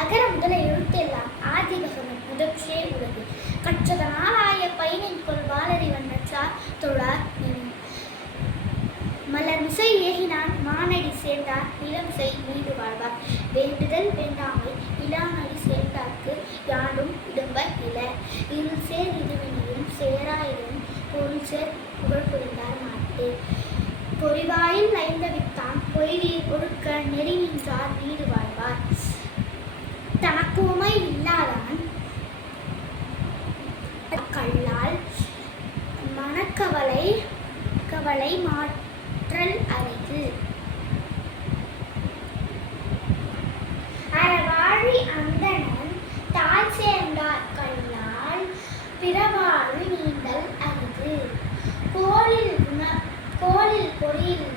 அகர முதல எழுத்தெல்லாம் ஆதிபகவன் முதற்றே உள்ளது கற்றதனால் ஆய பயனின் கொள் வாழறிவன் நற்றார் தொழார் மலர் மிசை ஏகினான் மானடி சேர்ந்தார் நிலம் செய் மீது வாழ்வார். வேண்டுதல் வேண்டாமை இலானடி சேர்ந்தார்க்கு யாரும் இடம்ப இல இருள் சேர் இதுவினையும் சேராயிரும் பொருள் புகழ் புரிந்தார் மாட்டு. பொறிவாயில் நைந்தவித்தான் பொய்வியை ஒடுக்க நெறி நின்றார் மனக்கவலை கவலை மாற்றல் அரிது. அறவாழி அந்தணன் தாய் சேர்ந்தார் கண்ணால் பிறவாழி நீந்தல் அரிது. கோலில் குண கோலில் பொறியில்